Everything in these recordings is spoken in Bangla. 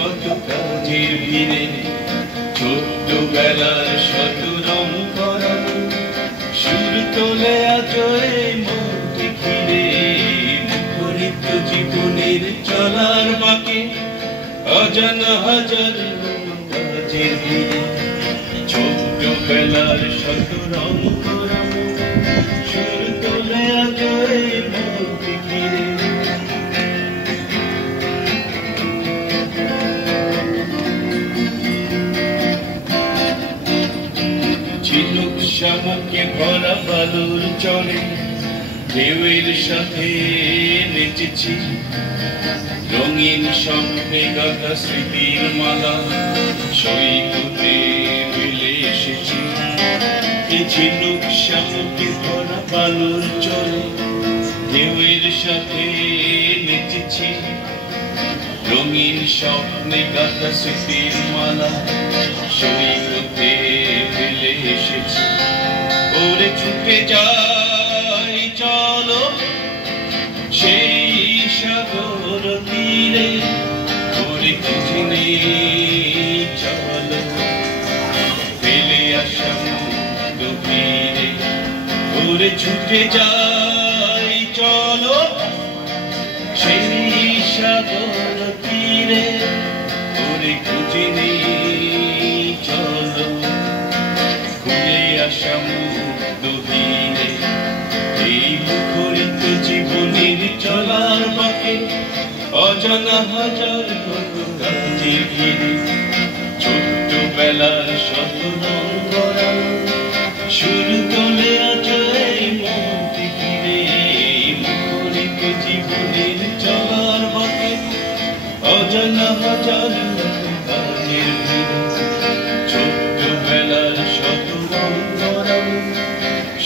কত কাজের ভিড়ে ছোট্টবেলার শত রং করানো সুর তোলে আজ এই মনকে ঘিরে মুখরিত জীবনের চলার বাঁকে অজানা হাজার কাজের ভিড়ে ছোট্টবেলার শত রং করানো সুর তোলে আজ এই মনকে ঘিরে ঝিনুক শামুকে ভরা বালুর চরে ঢেউয়ের সাথে নেচেছি রঙিন স্বপ্নে গাঁথা স্মৃতির মালা সৈকতে মিলে এসেছি ঝিনুক শামুকে ভরা বালুর চরে ঢেউয়ের সাথে নেচেছি রঙিন স্বপ্নে গাঁথা স্মৃতির মালা সৈকতে ফেলে এসেছি ওরে ছুটে যাই চলো সেই সাগর তীরে ওরে খুঁজে নেই চলো ফেলে আসা গভীরে ওরে ছুটে যাই চলো সেই সাগর তীরে ওরে খুঁজে নেই চলো খুলে আসা গভীরে এই মুখরিত জীবনের চলার বাঁকে অজানা হাজার কত কাজের ভিড়ে ছোট্টবেলার শত রং করানো সুর তোলে আজ এই মনকে ঘিরে মুখরিত জীবনের চলার বাঁকে অজানা হাজার কাজের ভিড়ে ছোট্টবেলার শত রং করানো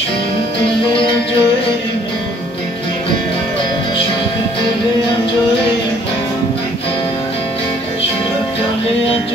সুর তোলে আজ এই মনকে ঘিরে সুর তোলে আজ এই মনকে ঘিরে সুর তোলে আজ